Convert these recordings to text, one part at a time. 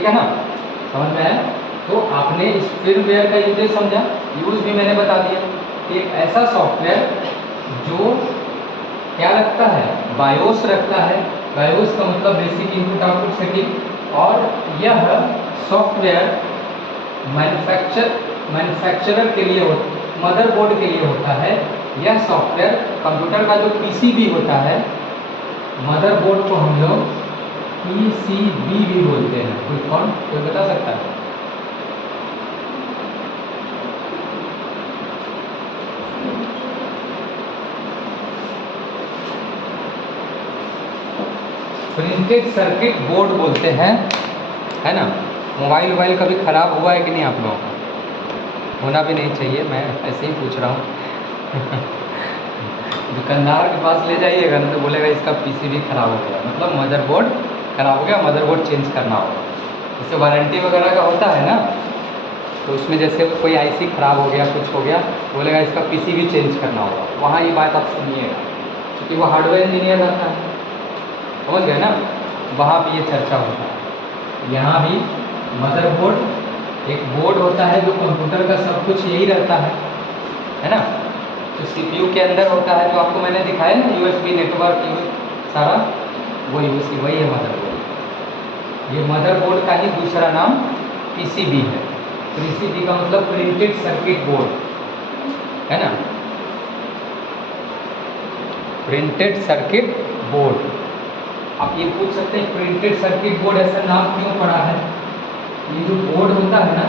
ठीक है ना, समझ में आया। तो आपने इस फर्मवेयर का यूजेज समझा, यूज भी मैंने बता दिया कि एक ऐसा सॉफ्टवेयर जो क्या रखता है, बायोस रखता है। बायोस का मतलब बेसिक इनपुट आउटपुट सेटिंग, और यह सॉफ्टवेयर मैन्युफैक्चरर के लिए मदरबोर्ड के लिए होता है। यह सॉफ्टवेयर कंप्यूटर का जो पीसीबी होता है, मदरबोर्ड को हम लोग पीसीबी भी बोलते हैं। कोई फॉर्म कोई बता सकता है? प्रिंटेड सर्किट बोर्ड बोलते हैं, है ना। मोबाइल वोबाइल कभी ख़राब हुआ है कि नहीं आप लोगों का? होना भी नहीं चाहिए, मैं ऐसे ही पूछ रहा हूँ। दुकानदार के पास ले जाइएगा ना तो बोलेगा इसका पीसीबी ख़राब हो गया, मतलब मदरबोर्ड ख़राब हो गया, मदरबोर्ड चेंज करना होगा। जैसे वारंटी वगैरह का होता है ना, तो उसमें जैसे कोई आईसी ख़राब हो गया, कुछ हो गया, बोलेगा इसका पीसीबी चेंज करना होगा। वहाँ ये बात आप सुनिएगा, क्योंकि वो हार्डवेयर इंजीनियर रहता है, समझ गए ना। वहाँ भी ये चर्चा होता है। यहाँ भी मदरबोर्ड एक बोर्ड होता है जो कंप्यूटर का सब कुछ यही रहता है ना। तो सीपीयू के अंदर होता है, जो आपको मैंने दिखाया ना, यूएसबी नेटवर्क सारा, वो यूएसबी वही है मदरबोर्ड। ये मदरबोर्ड का ही दूसरा नाम पीसीबी है। पीसीबी का मतलब प्रिंटेड सर्किट बोर्ड, है ना, प्रिंटेड सर्किट बोर्ड। आप ये पूछ सकते हैं प्रिंटेड सर्किट बोर्ड ऐसा नाम क्यों पड़ा है। ये जो बोर्ड होता है ना,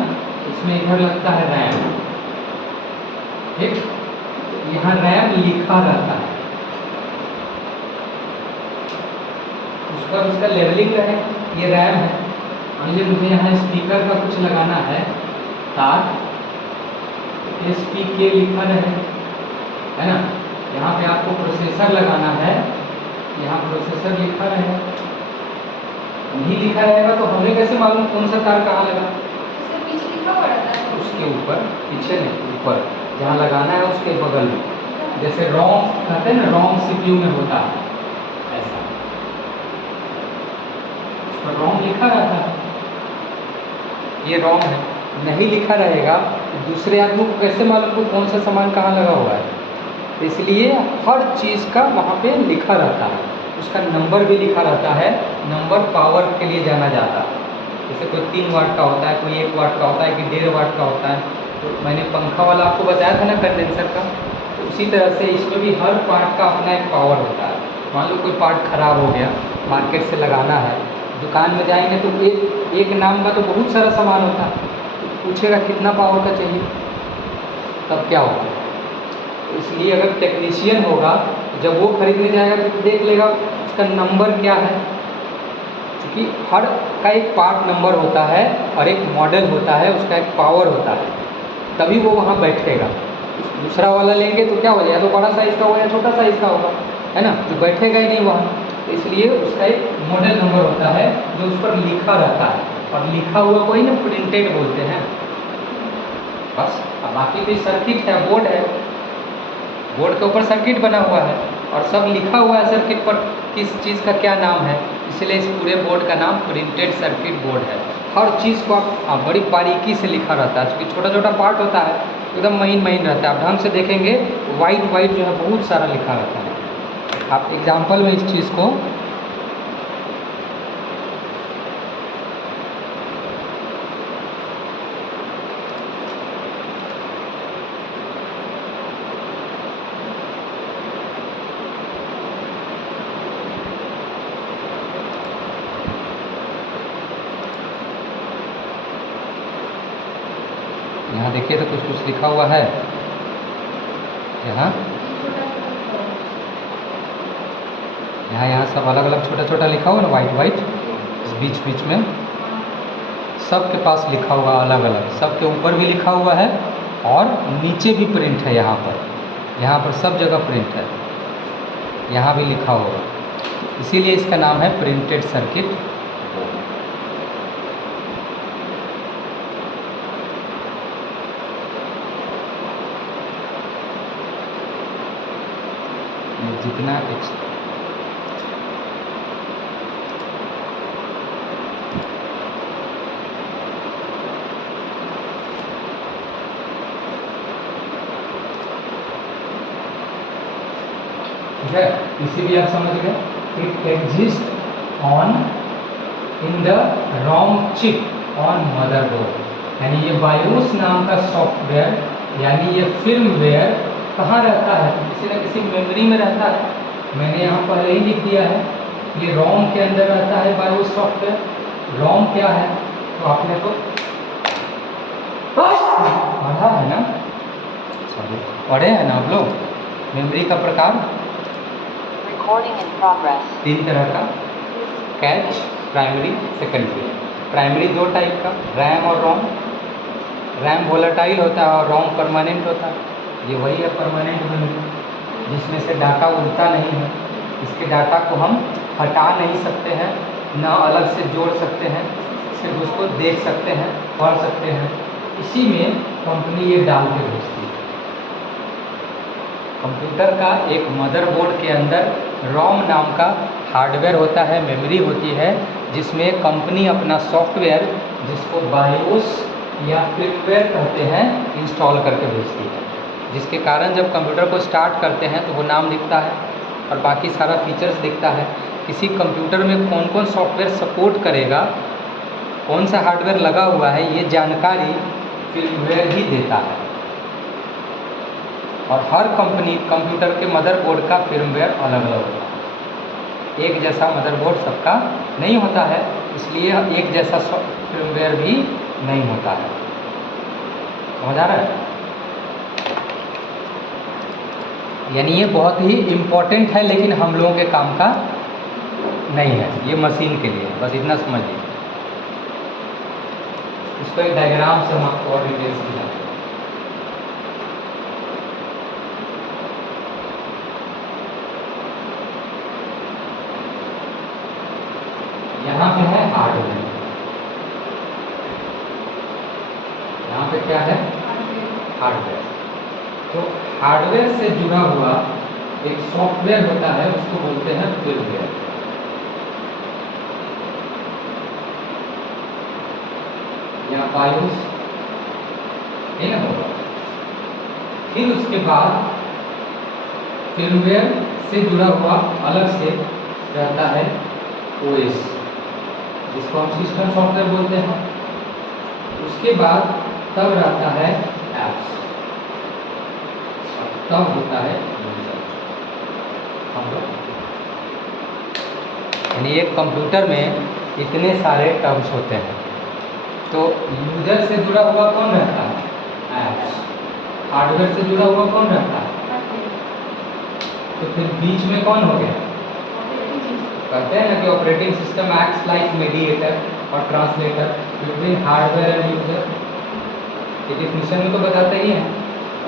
इसमें इधर लगता है रैम, ठीक, यहाँ रैम लिखा रहता है, उसका उसका लेवलिंग है, ये रैम है। मान लीजिए मुझे यहाँ स्पीकर का कुछ लगाना है, तार SPK लिखा रहे, है ना। यहाँ पे आपको प्रोसेसर लगाना है, यहाँ प्रोसेसर लिखा रहे। नहीं लिखा रहेगा तो हमें कैसे मालूम कौन सा तार कहाँ लगा? पीछे लिखा हुआ रहता है, उसके ऊपर, पीछे नहीं, ऊपर जहाँ लगाना है उसके बगल में। जैसे रोम कहते हैं ना, रोम सीपीयू में होता है ऐसा, उस पर रोम लिखा रहता है, ये रोम है। नहीं लिखा रहेगा तो दूसरे आदमी को कैसे मालूम को कौन सा सामान कहाँ लगा हुआ है। इसलिए हर चीज़ का वहाँ पे लिखा रहता है, उसका नंबर भी लिखा रहता है। नंबर पावर के लिए जाना जाता है। जैसे कोई 3 वाट का होता है, कोई 1 वाट का होता है, कि 1.5 वाट का होता है। तो मैंने पंखा वाला आपको बताया था ना, कंडेंसर का, तो उसी तरह से इसमें भी हर पार्ट का अपना एक पावर होता है। मान लो कोई पार्ट ख़राब हो गया, मार्केट से लगाना है, दुकान में जाएंगे तो एक नाम का तो बहुत सारा सामान होता है, तो पूछेगा कितना पावर का चाहिए, तब क्या होगा। तो इसलिए अगर टेक्नीशियन होगा, जब वो खरीदने जाएगा तो देख लेगा उसका नंबर क्या है, क्योंकि हर का एक पार्ट नंबर होता है और एक मॉडल होता है, उसका एक पावर होता है, तभी वो वहाँ बैठेगा। दूसरा वाला लेंगे तो क्या हो जाएगा, तो बड़ा साइज़ का होगा या छोटा साइज़ का होगा, है ना, तो बैठेगा ही नहीं वहाँ। तो इसलिए उसका एक मॉडल नंबर होता है जो उस पर लिखा रहता है, और लिखा हुआ को ही ना प्रिंटेड बोलते हैं बस। अब बाकी कोई सर्किट है, बोर्ड है, बोर्ड के ऊपर सर्किट बना हुआ है और सब लिखा हुआ है सर्किट पर किस चीज़ का क्या नाम है, इसलिए इस पूरे बोर्ड का नाम प्रिंटेड सर्किट बोर्ड है। हर चीज़ को आप बड़ी बारीकी से लिखा रहता है, क्योंकि छोटा छोटा पार्ट होता है, एकदम महीन महीन रहता है। आप ढंग से देखेंगे वाइट जो है बहुत सारा लिखा रहता है। आप एग्जाम्पल में इस चीज़ को यहाँ देखिए तो कुछ कुछ लिखा हुआ है यहाँ यहाँ सब अलग अलग छोटा छोटा लिखा हुआ ना, वाइट इस बीच में सब के पास लिखा हुआ अलग अलग, सब के ऊपर भी लिखा हुआ है और नीचे भी प्रिंट है। यहाँ पर सब जगह प्रिंट है, यहाँ भी लिखा होगा, इसीलिए इसका नाम है प्रिंटेड सर्किट बोर्ड। जितना ठीक है, इसी भी आप समझ गए। It exist on in the ROM chip on motherboard. यानी ये बायोस नाम का सॉफ्टवेयर यानी ये फिर्मवेयर कहाँ रहता है? तो किसी न किसी मेमोरी में रहता है। मैंने यहाँ पहले ही लिख दिया है, ये रोम के अंदर रहता है बायोस सॉफ्टवेयर। रोम क्या है तो आपने तो पढ़ा है ना, सॉरी पढ़े हैं ना आप लोग। मेमोरी का प्रकार Recording in progress. 3 तरह का, catch, primary, secondary. Primary 2 type का, रैम और रोम। रैम वोलेटाइल होता है और रोम परमानेंट होता है। ये वही है परमानेंट मेमोरी जिसमें से डाटा उड़ता नहीं है। इसके डाटा को हम हटा नहीं सकते हैं, ना अलग से जोड़ सकते हैं, सिर्फ उसको देख सकते हैं, पढ़ सकते हैं। इसी में कंपनी ये डाल के भेजती है। कंप्यूटर का एक मदरबोर्ड के अंदर रोम नाम का हार्डवेयर होता है, मेमोरी होती है, जिसमें कंपनी अपना सॉफ्टवेयर जिसको बायोस या फिर्मवेयर कहते हैं इंस्टॉल करके भेजती है। जिसके कारण जब कंप्यूटर को स्टार्ट करते हैं तो वो नाम दिखता है और बाकी सारा फीचर्स दिखता है। किसी कंप्यूटर में कौन कौन सॉफ्टवेयर सपोर्ट करेगा, कौन सा हार्डवेयर लगा हुआ है, ये जानकारी फिर्मवेयर ही देता है। और हर कंपनी कंप्यूटर के मदरबोर्ड का फिर्मवेयर अलग अलग होता है। एक जैसा मदरबोर्ड सबका नहीं होता है, इसलिए एक जैसा फिर्मवेयर भी नहीं होता है। समझ आ रहा है? यानी ये बहुत ही इम्पोर्टेंट है, लेकिन हम लोगों के काम का नहीं है, ये मशीन के लिए। बस इतना समझ लीजिए। इसको एक डायग्राम से हम आपको और डिटेल्स दिखाते हैं। यहाँ पे है हार्डवेयर, यहाँ पे क्या है? हार्डवेयर। तो हार्डवेयर से जुड़ा हुआ एक सॉफ्टवेयर होता है, उसको बोलते हैं फिर्मवेयर। या बायोस है ना होगा। फिर उसके बाद फिर्मवेयर से जुड़ा हुआ अलग से रहता है ओएस, जिसको हम सिस्टम सॉफ्टवेयर बोलते हैं। उसके बाद तब रहता है एप्स, तब होता है यूजर। हम लोग यानी एक कंप्यूटर में इतने सारे टर्म्स होते हैं, तो यूजर से जुड़ा हुआ कौन रहता है? एप्स। हार्डवेयर से जुड़ा हुआ कौन रहता है? तो फिर बीच में कौन हो गया? कहते हैं ना कि operating system acts like mediator और translator between hardware and user. ये डेफिनेशन में तो बताते ही हैं।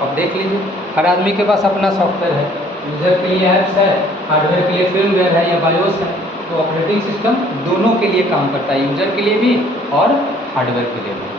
अब देख लीजिए, हर आदमी के पास अपना सॉफ्टवेयर है। यूजर के लिए ऐप्स है, हार्डवेयर के लिए फिर्मवेयर है या बायोस है। तो ऑपरेटिंग सिस्टम दोनों के लिए काम करता है, यूजर के लिए भी और हार्डवेयर के लिए भी।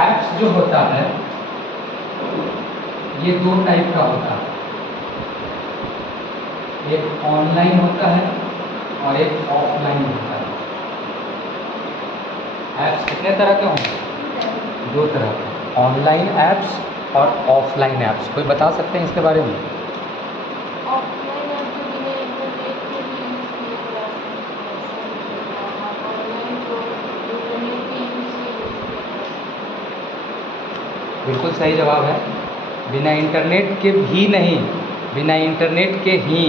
ऐप्स जो होता है ये 2 टाइप का होता है, एक ऑनलाइन होता है और एक ऑफलाइन होता है। ऐप्स कितने तरह के होंगे? 2 तरह के, ऑनलाइन ऐप्स और ऑफलाइन ऐप्स। कोई बता सकते हैं इसके बारे में? ऑफलाइन ऐप जो बिना इंटरनेट के भी यूज किए जा सकते हैं, ऑनलाइन जो इंटरनेट के यूज से यूज किया जा सकता है। बिल्कुल सही जवाब है। बिना इंटरनेट के भी नहीं, बिना इंटरनेट के ही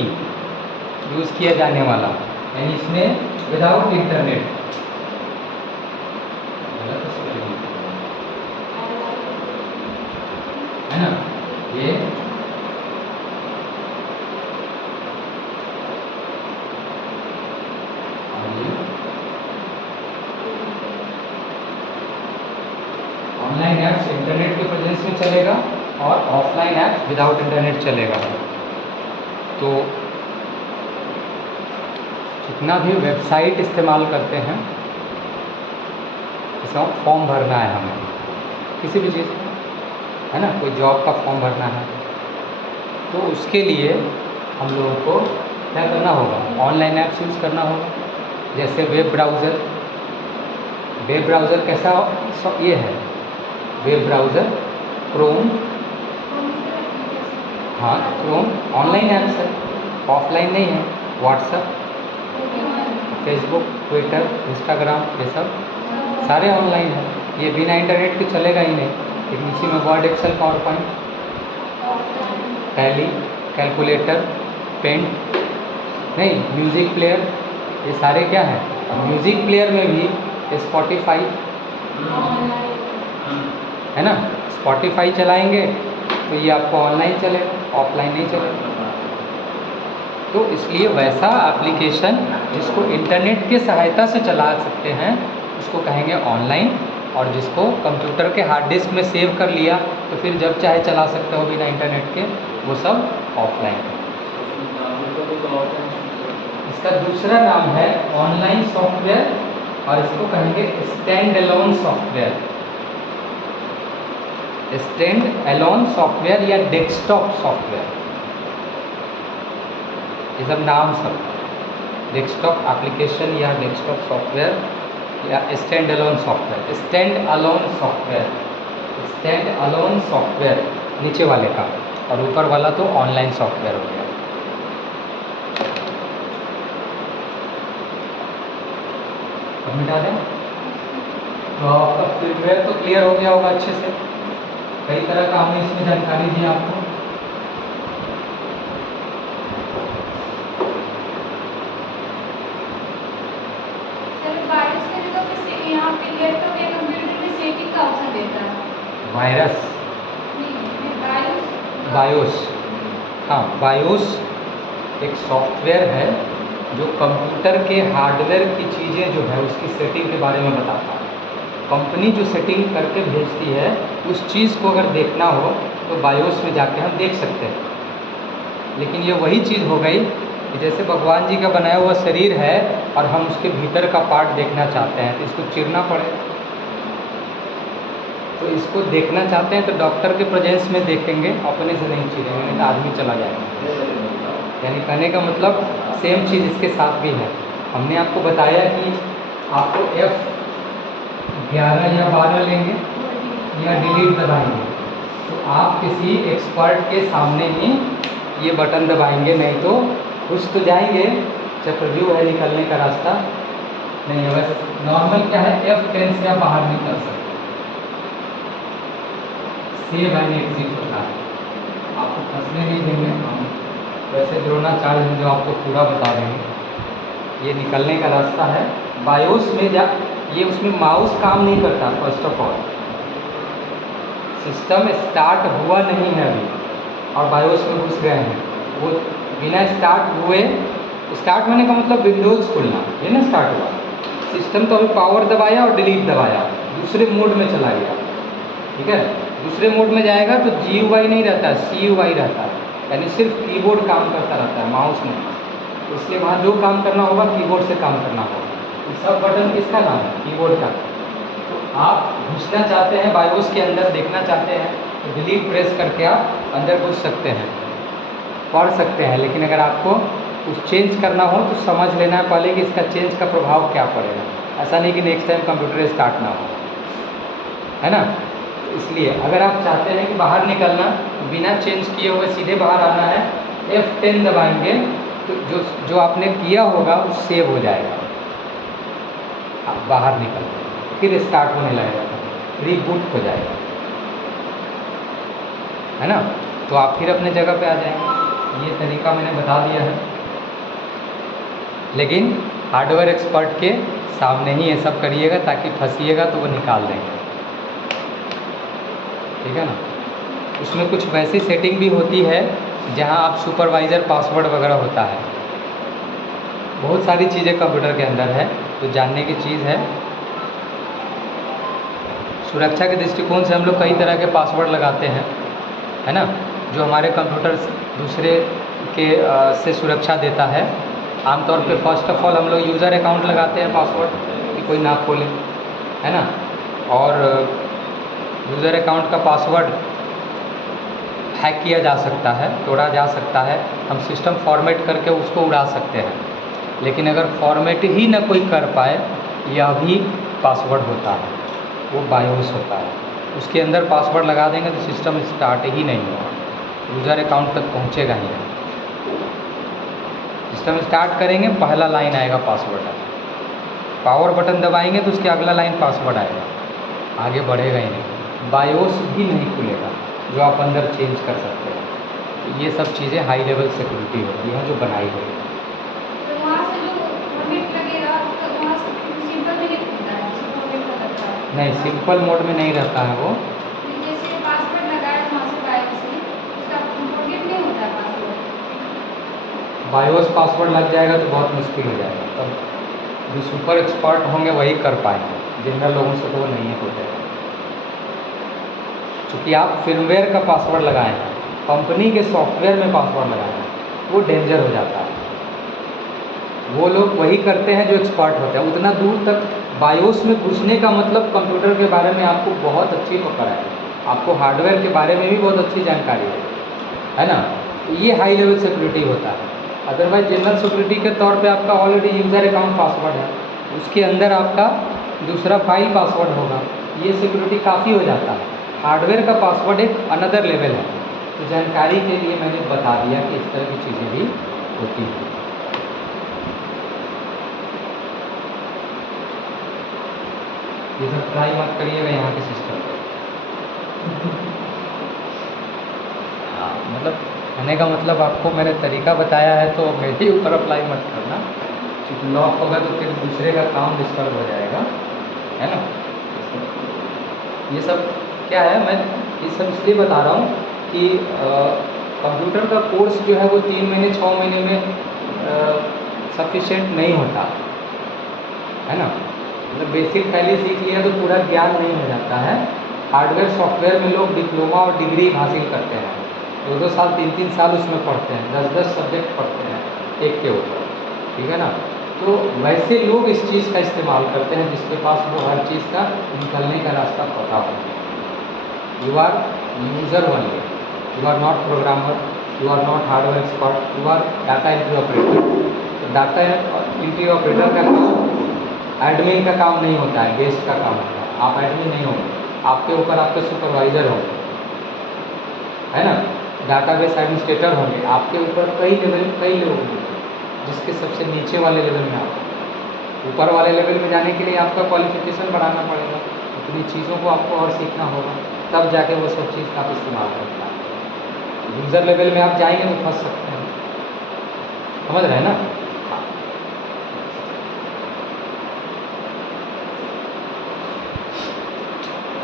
यूज़ किया जाने वाला, यानी इसमें विदाउट इंटरनेट। है ना? ये ऑनलाइन ऐप्स इंटरनेट के प्रेजेंस में चलेगा और ऑफलाइन ऐप विदाउट इंटरनेट चलेगा। तो जितना भी वेबसाइट इस्तेमाल करते हैं, जैसे फॉर्म भरना है हमें किसी भी चीज़ का, है ना, कोई जॉब का फॉर्म भरना है, तो उसके लिए हम लोगों को क्या करना होगा, ऑनलाइन ऐप्स यूज़ करना होगा। जैसे वेब ब्राउज़र कैसा ये है, वेब ब्राउज़र क्रोम, हाँ क्रोम ऑनलाइन ऐप्स है, ऑफलाइन नहीं है। व्हाट्सएप, फेसबुक, ट्विटर, इंस्टाग्राम, ये सब सारे ऑनलाइन है। ये बिना इंटरनेट के चलेगा ही नहीं। लेकिन इसी में Word, Excel, power point, Tally, calculator, paint, नहीं म्यूज़िक प्लेयर, ये सारे क्या हैं। अब म्यूज़िक प्लेयर में भी स्पॉटिफाई है ना, स्पॉटिफाई चलाएंगे तो ये आपको ऑनलाइन चलेगा, ऑफलाइन नहीं चलेगा। तो इसलिए वैसा एप्लीकेशन जिसको इंटरनेट की सहायता से चला सकते हैं उसको कहेंगे ऑनलाइन, और जिसको कंप्यूटर के हार्ड डिस्क में सेव कर लिया तो फिर जब चाहे चला सकते हो बिना इंटरनेट के, वो सब ऑफलाइन है। इसका दूसरा नाम है ऑनलाइन सॉफ्टवेयर, और इसको कहेंगे stand alone software. Stand alone software या डेस्कटॉप सॉफ्टवेयर, ये सब नाम सब, डेस्कटॉप एप्लीकेशन या डेस्कटॉप सॉफ्टवेयर या stand alone software. Stand alone software, stand alone software नीचे वाले का, और ऊपर वाला तो ऑनलाइन सॉफ्टवेयर हो गया। अब मिटा दें तो आपका फीडबैक तो क्लियर हो गया होगा अच्छे से। कई तरह का हमने इसमें जानकारी दी आपको। यहाँ पे लैपटॉप या कंप्यूटर में सेटिंग का ऑप्शन देता है। वायरस, नहीं, बायोस, हाँ बायोस एक सॉफ्टवेयर है जो कंप्यूटर के हार्डवेयर की चीज़ें जो है उसकी सेटिंग के बारे में बताता है। कंपनी जो सेटिंग करके भेजती है उस चीज़ को अगर देखना हो तो बायोस में जाके हम देख सकते हैं। लेकिन ये वही चीज़ हो गई कि जैसे भगवान जी का बनाया हुआ शरीर है और हम उसके भीतर का पार्ट देखना चाहते हैं तो इसको चीरना पड़ेगा। तो इसको देखना चाहते हैं तो डॉक्टर के प्रेजेंस में देखेंगे, अपने से नहीं चीरेंगे, नहीं तो आदमी चला जाएगा। यानी कहने का मतलब सेम चीज़ इसके साथ भी है। हमने आपको बताया कि आपको F11 या 12 लेंगे या डिलीट दबाएंगे, तो आप किसी एक्सपर्ट के सामने ही ये बटन दबाएंगे, नहीं तो कुछ तो जाएंगे। चक्रव्यूह है निकलने का रास्ता नहीं है। वैसे नॉर्मल क्या है, F10 से आप बाहर निकल सकते हैं। सेव एंड एग्जिट होता है, आपको फंसने नहीं देंगे। हम वैसे द्रोणाचार्य जो आपको पूरा बता देंगे। ये निकलने का रास्ता है। बायोस में जा, ये उसमें माउस काम नहीं करता। First of all system start हुआ नहीं है अभी और बायोस में घुस गए हैं। वो बिना स्टार्ट हुए, स्टार्ट होने का मतलब विंडोज़ खुलना, ये ना स्टार्ट हुआ सिस्टम, तो अभी पावर दबाया और डिलीट दबाया, दूसरे मोड में चला गया। ठीक है, दूसरे मोड में जाएगा तो GUI नहीं रहता, CUI रहता है, यानी सिर्फ कीबोर्ड काम करता रहता है, माउस नहीं। तो इसलिए वहाँ जो काम करना होगा कीबोर्ड से काम करना होगा। ये सब बटन किसका नाम है, कीबोर्ड का। तो आप घुसना चाहते हैं बायोस के अंदर, देखना चाहते हैं तो डिलीट प्रेस करके आप अंदर घुस सकते हैं, पढ़ सकते हैं। लेकिन अगर आपको कुछ चेंज करना हो तो समझ लेना है पहले कि इसका चेंज का प्रभाव क्या पड़ेगा। ऐसा नहीं कि नेक्स्ट टाइम कंप्यूटर स्टार्ट ना हो, है ना। तो इसलिए अगर आप चाहते हैं कि बाहर निकलना तो बिना चेंज किए हुए सीधे बाहर आना है, F10 दबाएंगे तो जो आपने किया होगा वो सेव हो जाएगा। आप बाहर निकल फिर स्टार्ट होने लगेगा, रीबूट हो जाएगा, है ना। तो आप फिर अपने जगह पे आ जाएंगे। ये तरीका मैंने बता दिया है, लेकिन हार्डवेयर एक्सपर्ट के सामने ही ये सब करिएगा ताकि फंसिएगा तो वो निकाल देंगे। ठीक है ना। उसमें कुछ वैसी सेटिंग भी होती है जहां आप सुपरवाइज़र पासवर्ड वगैरह होता है। बहुत सारी चीज़ें कंप्यूटर के अंदर है, तो जानने की चीज़ है। सुरक्षा के दृष्टिकोण से हम लोग कई तरह के पासवर्ड लगाते हैं। है ना, जो हमारे कंप्यूटर दूसरे के से सुरक्षा देता है। आमतौर पे फर्स्ट ऑफ ऑल हम लोग यूज़र अकाउंट लगाते हैं पासवर्ड कि कोई ना खोले, है ना, और यूज़र अकाउंट का पासवर्ड हैक किया जा सकता है, तोड़ा जा सकता है, हम सिस्टम फॉर्मेट करके उसको उड़ा सकते हैं। लेकिन अगर फॉर्मेट ही ना कोई कर पाए, यह भी पासवर्ड होता है, वो बायोस होता है। उसके अंदर पासवर्ड लगा देंगे तो सिस्टम स्टार्ट ही नहीं होगा, यूज़र अकाउंट तक पहुँचेगा ही नहीं। सिस्टम स्टार्ट करेंगे, पहला लाइन आएगा पासवर्ड है, पावर बटन दबाएंगे तो उसके अगला लाइन पासवर्ड आएगा, आगे बढ़ेगा ही नहीं, बायोस भी नहीं खुलेगा जो आप अंदर चेंज कर सकते हैं। तो ये सब चीज़ें हाई लेवल सिक्योरिटी होती हैं जो बनाई गई है। तो वहाँ से जो परमिट लगेगा तो वहाँ से सिंपल में नहीं खुलता है, सिंपल में का लगता है। नहीं, सिंपल मोड में नहीं रहता है वो। जैसे पासवर्ड लगाया वहाँ से बायोस से, उसका फॉरगेट नहीं होता है पासवर्ड। बायोस पासवर्ड लग जाएगा तो बहुत मुश्किल हो जाएगा, तब जो सुपर एक्सपर्ट होंगे वही कर पाएंगे, जनरल लोगों से तो वो नहीं होते हैं। चूँकि आप फिर्मवेयर का पासवर्ड लगाए हैं, कंपनी के सॉफ्टवेयर में पासवर्ड लगाए हैं, वो डेंजर हो जाता है। वो लोग वही करते हैं जो एक्सपर्ट होते हैं। उतना दूर तक बायोस में घुसने का मतलब कंप्यूटर के बारे में आपको बहुत अच्छी पकड़ है, आपको हार्डवेयर के बारे में भी बहुत अच्छी जानकारी है ना। तो ये हाई लेवल सिक्योरिटी होता है। अदरवाइज जनरल सिक्योरिटी के तौर पे आपका ऑलरेडी यूज़र अकाउंट पासवर्ड है, उसके अंदर आपका दूसरा फाइल पासवर्ड होगा, ये सिक्योरिटी काफ़ी हो जाता है। हार्डवेयर का पासवर्ड एक अनदर लेवल है। तो जानकारी के लिए मैंने बता दिया कि इस तरह की चीज़ें भी होती हैं। ये सब ट्राई मत करिएगा यहाँ के सिस्टम पर। हाँ, मतलब कहने का मतलब आपको मैंने तरीका बताया है तो मेरे ऊपर अप्लाई मत करना, क्योंकि लॉक होगा तो फिर दूसरे का काम डिस्टर्ब हो जाएगा, है ना। ये सब क्या है, मैं ये सब इसलिए बता रहा हूँ कि कंप्यूटर का कोर्स जो है वो 3 महीने 6 महीने में सफिशेंट नहीं होता, है ना। मतलब बेसिक पहले सीख लिया तो पूरा ज्ञान नहीं हो जाता है। हार्डवेयर सॉफ्टवेयर में लोग डिप्लोमा और डिग्री हासिल करते हैं, 2-2 साल 3-3 साल उसमें पढ़ते हैं, 10-10 सब्जेक्ट पढ़ते हैं एक के ऊपर, ठीक है ना। तो वैसे लोग इस चीज़ का इस्तेमाल करते हैं जिसके पास वो हर चीज़ का निकलने का रास्ता पता हो। You are user only, you are not programmer, you are not hardware expert, you are data entry operator. तो डाटा एंट्री ऑपरेटर का काम एडमिन का काम नहीं होता है, गेस्ट का काम होता है। आप एडमिन नहीं होंगे, आपके ऊपर आपके सुपरवाइज़र होंगे, है ना। डाटाबेस एडमिनिस्ट्रेटर होंगे, आपके ऊपर कई लोग होंगे, जिसके सबसे नीचे वाले लेवल में आप। ऊपर वाले लेवल में जाने के लिए आपका क्वालिफिकेशन बढ़ाना पड़ेगा, इतनी चीज़ों को आपको और सीखना होगा, तब जाके वो सब चीज़ का आप इस्तेमाल करता है। यूज़र लेवल में आप जाएंगे तो फंस सकते हैं, समझ रहे हैं ना।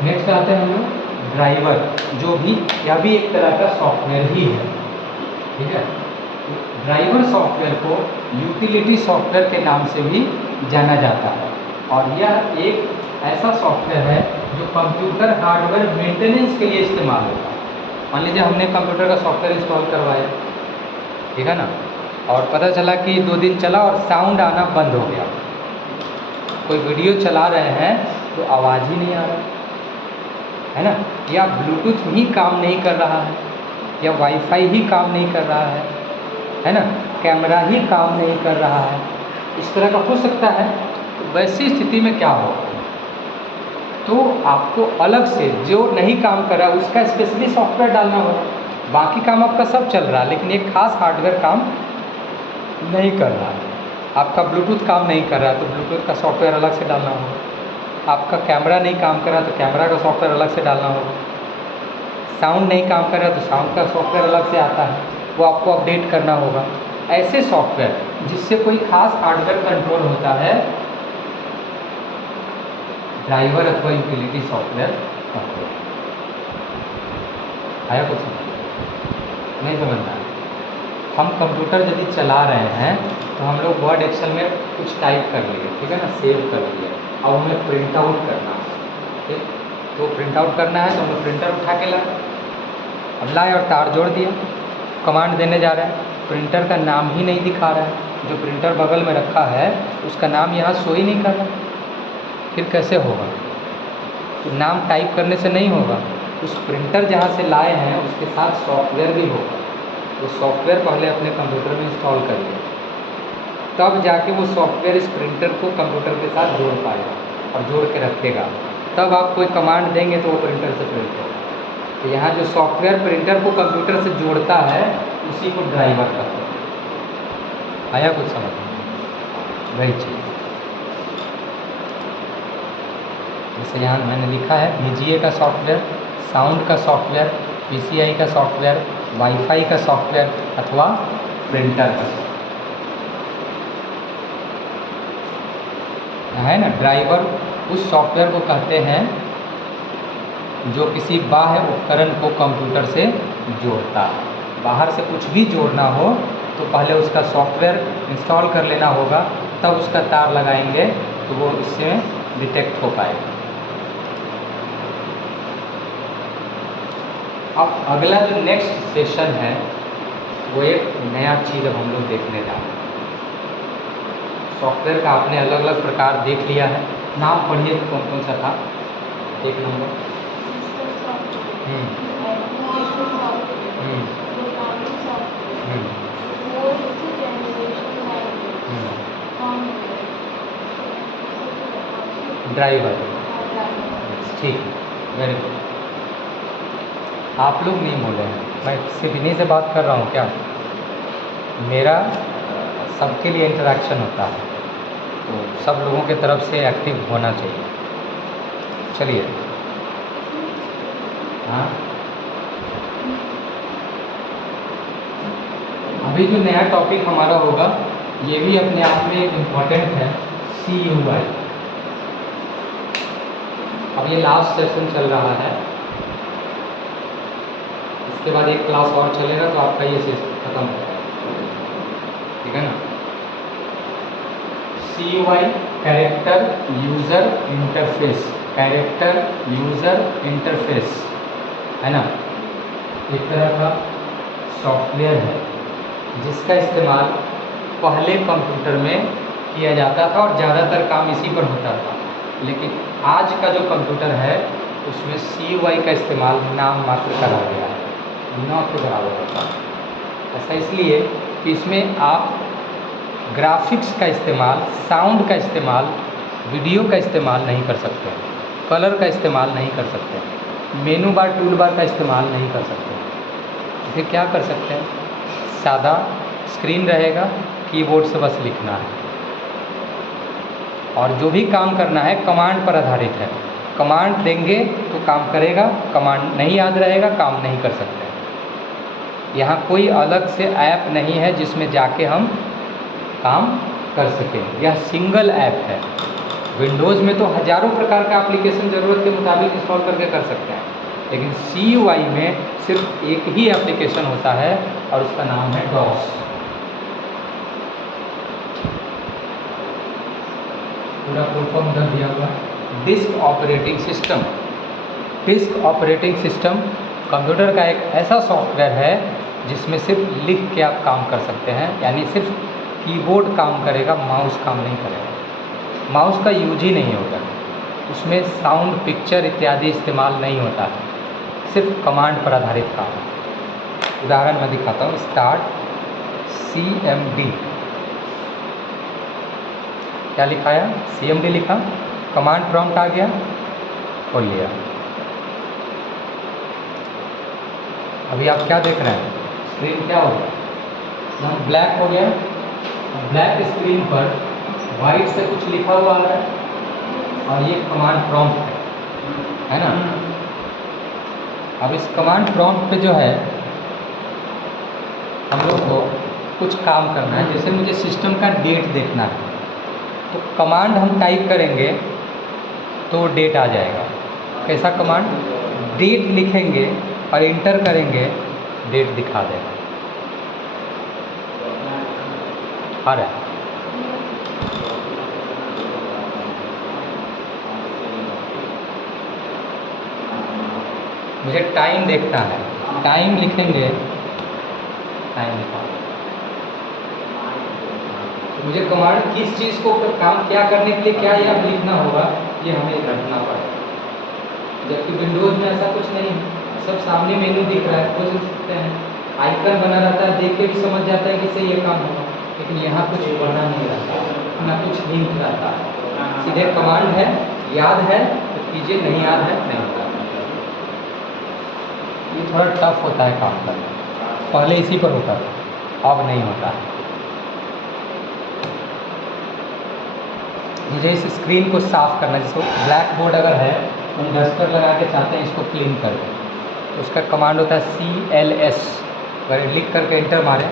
नेक्स्ट आते हैं हम लोग ड्राइवर, जो भी यह भी एक तरह का सॉफ्टवेयर ही है, ठीक है। ड्राइवर सॉफ्टवेयर को यूटिलिटी सॉफ्टवेयर के नाम से भी जाना जाता है, और यह एक ऐसा सॉफ्टवेयर है जो कंप्यूटर हार्डवेयर मेंटेनेंस के लिए इस्तेमाल होता है। मान लीजिए हमने कंप्यूटर का सॉफ्टवेयर इंस्टॉल करवाया, ठीक है ना, और पता चला कि 2 दिन चला और साउंड आना बंद हो गया। कोई वीडियो चला रहे हैं तो आवाज़ ही नहीं आ रहा है ना, या ब्लूटूथ ही काम नहीं कर रहा है, या वाईफाई ही काम नहीं कर रहा है ना, कैमरा ही काम नहीं कर रहा है, इस तरह का हो सकता है। तो वैसी स्थिति में क्या हो, तो आपको अलग से जो नहीं काम कर रहा है उसका स्पेशली सॉफ्टवेयर डालना होगा। बाकी काम आपका सब चल रहा है, लेकिन एक खास हार्डवेयर काम नहीं कर रहा है। आपका ब्लूटूथ काम नहीं कर रहा है तो ब्लूटूथ का सॉफ्टवेयर अलग से डालना होगा। आपका कैमरा नहीं काम कर रहा तो कैमरा का सॉफ्टवेयर अलग से डालना होगा। साउंड नहीं काम कर रहा तो साउंड का सॉफ्टवेयर अलग से आता है, वो आपको अपडेट करना होगा। ऐसे सॉफ्टवेयर जिससे कोई खास हार्डवेयर कंट्रोल होता है, ड्राइवर अथवा यूटिलिटी सॉफ्टवेयर कहते हैं। आया कुछ नहीं समझना है। हम कंप्यूटर यदि चला रहे हैं तो हम लोग वर्ड एक्सेल में कुछ टाइप कर लिए, ठीक है ना, सेव कर लिए, और हमें प्रिंट आउट करना है, ठीक। तो प्रिंट आउट करना है तो हमें प्रिंटर उठा के लाए, अब लाए और तार जोड़ दिया, कमांड देने जा रहा है, प्रिंटर का नाम ही नहीं दिखा रहा है, जो प्रिंटर बगल में रखा है उसका नाम यहाँ शो ही नहीं कर रहा, फिर कैसे होगा? तो नाम टाइप करने से नहीं होगा, उस प्रिंटर जहाँ से लाए हैं उसके साथ सॉफ्टवेयर भी होगा, वो सॉफ्टवेयर पहले अपने कंप्यूटर में इंस्टॉल कर लिया, तब जाके वो सॉफ्टवेयर इस प्रिंटर को कंप्यूटर के साथ जोड़ पाएगा और जोड़ के रखेगा, तब आप कोई कमांड देंगे तो वो प्रिंटर से प्रिंट होगा। तो यहाँ जो सॉफ्टवेयर प्रिंटर को कंप्यूटर से जोड़ता है उसी को ड्राइवर कहते हैं। आया कुछ समझ में? वही चीज़ जैसे यहाँ मैंने लिखा है VGA का सॉफ्टवेयर, साउंड का सॉफ्टवेयर, PCI का सॉफ्टवेयर, वाईफाई का सॉफ्टवेयर अथवा प्रिंटर का सॉफ्टवेयर। है ना, ड्राइवर उस सॉफ्टवेयर को कहते हैं जो किसी बाह्य उपकरण को कंप्यूटर से जोड़ता है। बाहर से कुछ भी जोड़ना हो तो पहले उसका सॉफ्टवेयर इंस्टॉल कर लेना होगा, तब उसका तार लगाएंगे तो वो इससे डिटेक्ट हो पाएगा। अब अगला जो नेक्स्ट सेशन है वो एक नया चीज़ अब हम लोग देखने जा रहे हैं। सॉफ्टवेयर का आपने अलग अलग प्रकार देख लिया है, नाम पढ़िए तो कौन कौन सा था? एक number system software, application software, programming software, fourth generation library, firmware, driver. ठीक है, वेरी गुड। आप लोग नहीं बोले हैं, मैं सिर्फ इन्हीं से बात कर रहा हूँ क्या? मेरा सबके लिए इंटरेक्शन होता है, तो सब लोगों के तरफ से एक्टिव होना चाहिए। चलिए, हाँ, अभी जो नया टॉपिक हमारा होगा ये भी अपने आप में इम्पोर्टेंट है, CUI। अब ये लास्ट सेशन चल रहा है, इसके बाद एक क्लास और चलेगा तो आपका ये सेशन खत्म हो जाएगा, ठीक है ना? CUI character user interface, character user interface, है ना, एक तरह का सॉफ्टवेयर है जिसका इस्तेमाल पहले कंप्यूटर में किया जाता था और ज़्यादातर काम इसी पर होता था, लेकिन आज का जो कंप्यूटर है उसमें CUI का इस्तेमाल नाम मात्र करा गया है, न के बराबर होता है। ऐसा इसलिए कि इसमें आप ग्राफिक्स का इस्तेमाल, साउंड का इस्तेमाल, वीडियो का इस्तेमाल नहीं कर सकते, कलर का इस्तेमाल नहीं कर सकते, मेनू बार टूल बार का इस्तेमाल नहीं कर सकते। फिर क्या कर सकते हैं? सादा स्क्रीन रहेगा, कीबोर्ड से बस लिखना है और जो भी काम करना है कमांड पर आधारित है। कमांड देंगे तो काम करेगा, कमांड नहीं याद रहेगा काम नहीं कर सकते। यहाँ कोई अलग से ऐप नहीं है जिसमें जाके हम काम कर सकें, यह सिंगल ऐप है। विंडोज़ में तो हज़ारों प्रकार का एप्लीकेशन ज़रूरत के मुताबिक इंस्टॉल करके कर सकते हैं, लेकिन CUI में सिर्फ एक ही एप्लीकेशन होता है और उसका नाम है DOS। पूरा फुल फॉर्म दे दिया हुआ, disk operating system. Disk operating system computer का एक ऐसा सॉफ्टवेयर है जिसमें सिर्फ लिख के आप काम कर सकते हैं, यानी सिर्फ कीबोर्ड काम करेगा, माउस काम नहीं करेगा, माउस का यूज ही नहीं होगा, उसमें साउंड, पिक्चर इत्यादि इस्तेमाल नहीं होता है, सिर्फ कमांड पर आधारित काम है। उदाहरण मैं दिखाता हूँ, स्टार्ट CMD, क्या लिखा है? CMD लिखा, कमांड प्रॉम्प्ट आ गया, खोल लिया। अभी आप क्या देख रहे हैं? स्क्रीन क्या हो गया? ब्लैक हो गया। ब्लैक स्क्रीन पर वाइट से कुछ लिखा हुआ है और ये कमांड प्रॉम्प्ट है ना। अब इस कमांड प्रॉम्प्ट पे जो है हम लोग को कुछ काम करना है, जैसे मुझे सिस्टम का डेट देखना है तो कमांड हम टाइप करेंगे तो डेट आ जाएगा। कैसा कमांड? डेट लिखेंगे और इंटर करेंगे, डेट दिखा देगा। आ रहा है? मुझे टाइम देखना है टाइम लिखेंगे, टाइम लिखा, मुझे कमांड किस चीज़ को काम क्या करने के लिए क्या यहाँ लिखना होगा ये हमें रखना पड़ेगा। जबकि विंडोज़ में ऐसा कुछ नहीं है, सब सामने मेनू दिख रहा है, खोज सकते हैं, आइकन बना रहता है, देख के भी समझ जाता है कि सही ये काम होगा। लेकिन यहाँ कुछ बना नहीं रहता, ना कुछ लिंक रहता है, सीधे कमांड है, याद है तो कीजिए, नहीं याद है नहीं होता। ये थोड़ा टफ होता है काम करना, पहले इसी पर होता था, अब नहीं होता है। मुझे इस स्क्रीन को साफ़ करना है, जिसको ब्लैक बोर्ड अगर है हम डस्टर लगा के चाहते हैं इसको क्लीन कर दें, तो उसका कमांड होता है CLS, अगर लिख करके एंटर मारें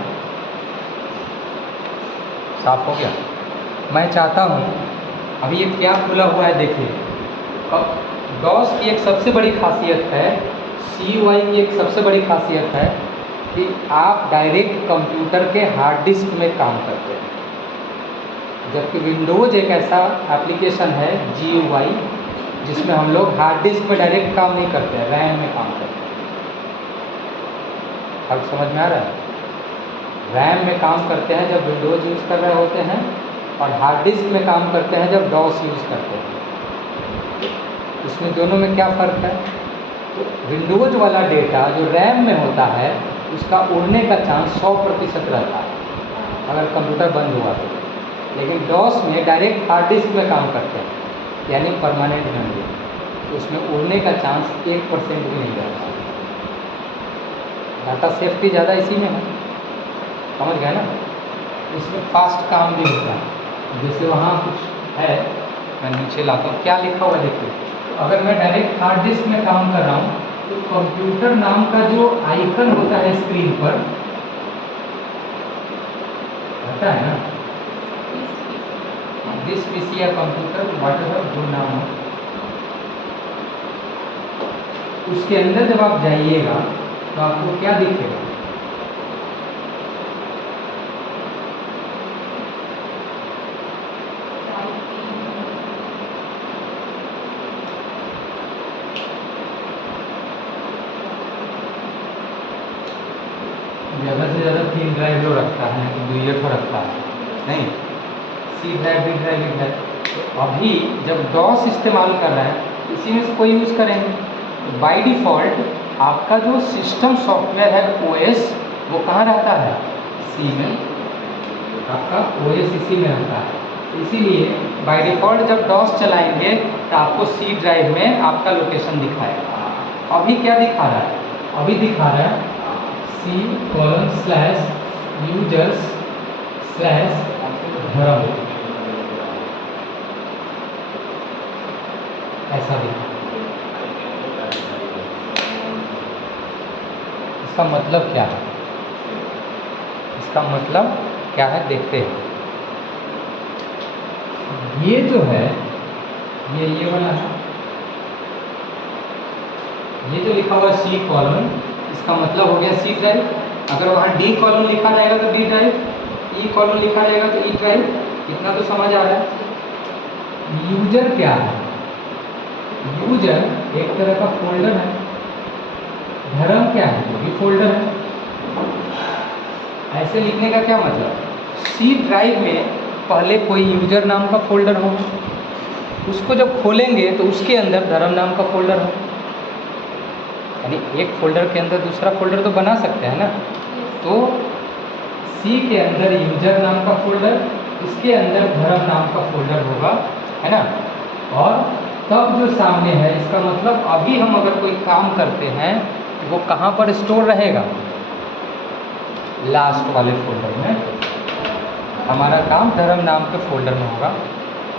साफ हो गया। मैं चाहता हूँ अभी ये क्या खुला हुआ है देखिए, डॉस की एक सबसे बड़ी खासियत है, CUI की एक सबसे बड़ी खासियत है कि आप डायरेक्ट कंप्यूटर के हार्ड डिस्क में काम करते हैं, जबकि विंडोज़ एक ऐसा एप्लीकेशन है GUI जिसमें हम लोग हार्ड डिस्क में डायरेक्ट काम नहीं करते हैं, रैम में काम करते हैं। अब समझ में आ रहा है? रैम में काम करते हैं जब विंडोज़ यूज़ कर रहे होते हैं, और हार्ड डिस्क में काम करते हैं जब डॉस यूज़ करते हैं। इसमें दोनों में क्या फ़र्क है? तो विंडोज़ वाला डेटा जो रैम में होता है उसका उड़ने का चांस 100% रहता है अगर कंप्यूटर बंद हुआ तो, लेकिन डॉस में डायरेक्ट हार्ड डिस्क में काम करते हैं, यानी परमानेंट मेमोरी, तो उसमें उड़ने का चांस 1% भी नहीं रहता। डाटा सेफ्टी ज़्यादा इसी में है, समझ गए ना? इसमें फास्ट काम भी होता है। जैसे वहाँ कुछ है, मैं नीचे लाता हूँ, क्या लिखा हुआ देखिए, अगर मैं डायरेक्ट हार्ड डिस्क में काम कर रहा हूँ तो कंप्यूटर नाम का जो आइकन होता है स्क्रीन पर रहता है ना, दिस PC या कंप्यूटर व्हाटएवर जो नाम हो, उसके अंदर जब आप जाइएगा तो आपको क्या दिखेगा? ज़्यादा से ज़्यादा 3 ड्राइव जो रखता है कि 2 तो रखता है नहीं, C drive, D drive, E drive. तो अभी जब डॉस इस्तेमाल कर रहे हैं इसी में से कोई यूज़ करेंगे, तो बाय डिफ़ॉल्ट आपका जो सिस्टम सॉफ्टवेयर है OS वो कहाँ रहता है? C में, आपका OS इसी में रहता है। इसीलिए बाय डिफ़ॉल्ट जब डॉस चलाएंगे तो आपको C ड्राइव में आपका लोकेशन दिखाएगा। अभी क्या दिखा रहा है? अभी दिखा रहा है C:/users/धर्म, ऐसा दिखा। इसका मतलब क्या है? इसका मतलब क्या है देखते हैं। ये जो है ये वाला है, ये जो लिखा हुआ C:, इसका मतलब हो गया C ड्राइव। अगर वहाँ D: लिखा रहेगा तो D ड्राइव, E: लिखा रहेगा तो E ड्राइव। इतना तो समझ आ रहा है। यूजर क्या है? यूजर एक तरह का फोल्डर है। धर्म क्या है? वो भी फोल्डर है। ऐसे लिखने का क्या मतलब? C ड्राइव में पहले कोई यूजर नाम का फोल्डर हो, उसको जब खोलेंगे तो उसके अंदर धर्म नाम का फोल्डर हो, यानी एक फोल्डर के अंदर दूसरा फोल्डर तो बना सकते हैं ना। तो C के अंदर यूजर नाम का फोल्डर, इसके अंदर धर्म नाम का फोल्डर होगा, है ना। और तब जो सामने है, इसका मतलब अभी हम अगर कोई काम करते हैं तो वो कहाँ पर स्टोर रहेगा? लास्ट वाले फोल्डर में। हमारा काम धर्म नाम के फोल्डर में होगा।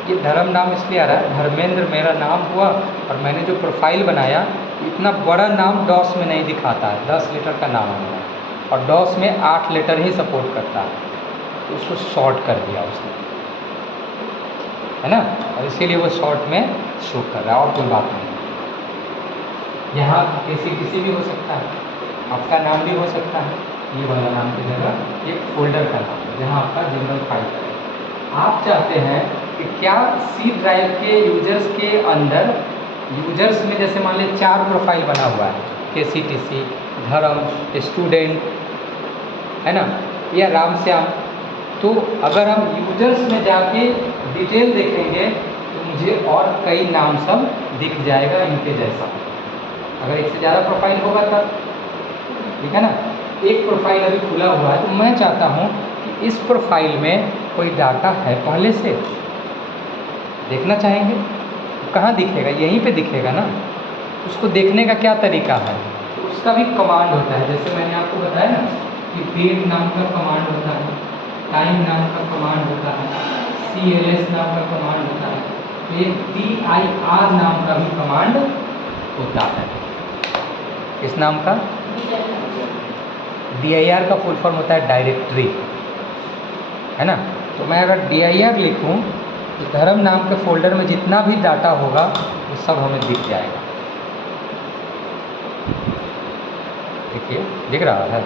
ये धर्म नाम इसलिए आ रहा है, धर्मेंद्र मेरा नाम हुआ और मैंने जो प्रोफाइल बनाया, इतना बड़ा नाम डॉस में नहीं दिखाता है, 10 लेटर का नाम है मेरा, और डॉस में 8 लेटर ही सपोर्ट करता है, तो उसको शॉर्ट कर दिया उसने, है ना। और इसीलिए वो शॉर्ट में शो कर रहा है, और कोई बात नहीं। यहाँ किसी भी हो सकता है, आपका नाम भी हो सकता है, ये वाला नाम की जगह एक फोल्डर का नाम है जहाँ आपका जनरल फाइल है। आप चाहते हैं कि क्या C ड्राइव के यूजर्स के अंदर, यूजर्स में जैसे मान लीजिए 4 प्रोफाइल बना हुआ है, KCTC, धर्म, स्टूडेंट, है ना, या राम श्याम। तो अगर हम यूजर्स में जाके डिटेल देखेंगे तो मुझे और कई नाम सब दिख जाएगा इनके जैसा, अगर एक से ज़्यादा प्रोफाइल होगा तब, ठीक है ना। एक प्रोफाइल अभी खुला हुआ है तो मैं चाहता हूँ कि इस प्रोफाइल में कोई डाटा है पहले से, देखना चाहेंगे, कहाँ दिखेगा, यहीं पे दिखेगा ना। उसको देखने का क्या तरीका है, तो उसका भी कमांड होता है। जैसे मैंने आपको बताया ना कि डेट नाम का कमांड होता है, टाइम नाम का कमांड होता है, CLS नाम का कमांड होता है, तो एक DIR नाम का भी कमांड होता है। इस नाम का DIR का फुल फॉर्म होता है डायरेक्टरी, है ना। तो मैं अगर DIR लिखूं तो धर्म नाम के फोल्डर में जितना भी डाटा होगा वो सब हमें दिख जाएगा। देखिए, दिख रहा है।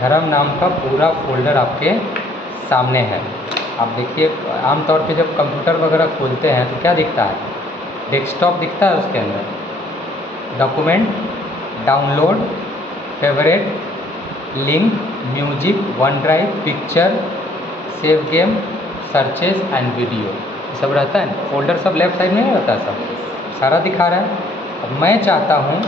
धर्म नाम का पूरा फोल्डर आपके सामने है। आप देखिए, आमतौर पे जब कंप्यूटर वगैरह खोलते हैं तो क्या दिखता है, डेस्कटॉप दिखता है, उसके अंदर document, download, favourite, link, music, one drive, picture, save game, searches and video, ये सब रहता है। फोल्डर सब लेफ्ट साइड में नहीं रहता, सब सारा दिखा रहा है। अब मैं चाहता हूँ